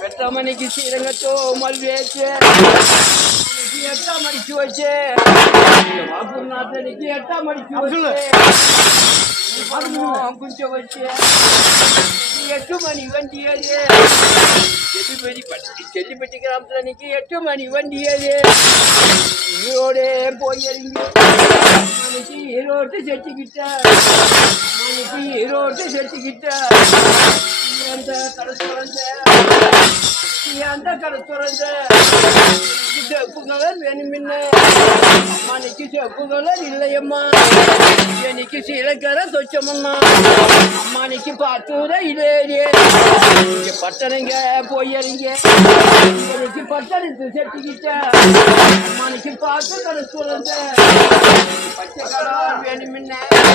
பெற்ற மணிக்கு சீரங்கத்தோ மல்வேச்சு எட்டாம் மணிக்கு வச்சு நாட்டடிக்கு எட்டாம் மணிக்கு கொஞ்சம் வச்சு 8 மணி வண்டியது செல்லிப்பட்டி கிராமத்துல நிக்கி 8 மணி வண்டியது ஈரோடு போயிருங்க ஈரோட்டு செட்டிக்கிட்ட அந்த கடை துறந்த செப்புகளர் வேணுமின்ன அம்மானிக்கு செப்புகளர் இல்லையம்மா எனக்கு சீலக்கரை சொச்சமம்மா அம்மானிக்கு பார்த்தூர இல்லையே பட்டணங்க போயறிங்க எனக்கு பட்டணத்து செட்டிக்கிட்ட அம்மானிக்கு பார்த்து கடை துறந்த பச்சை கலர் வேணுமின்ன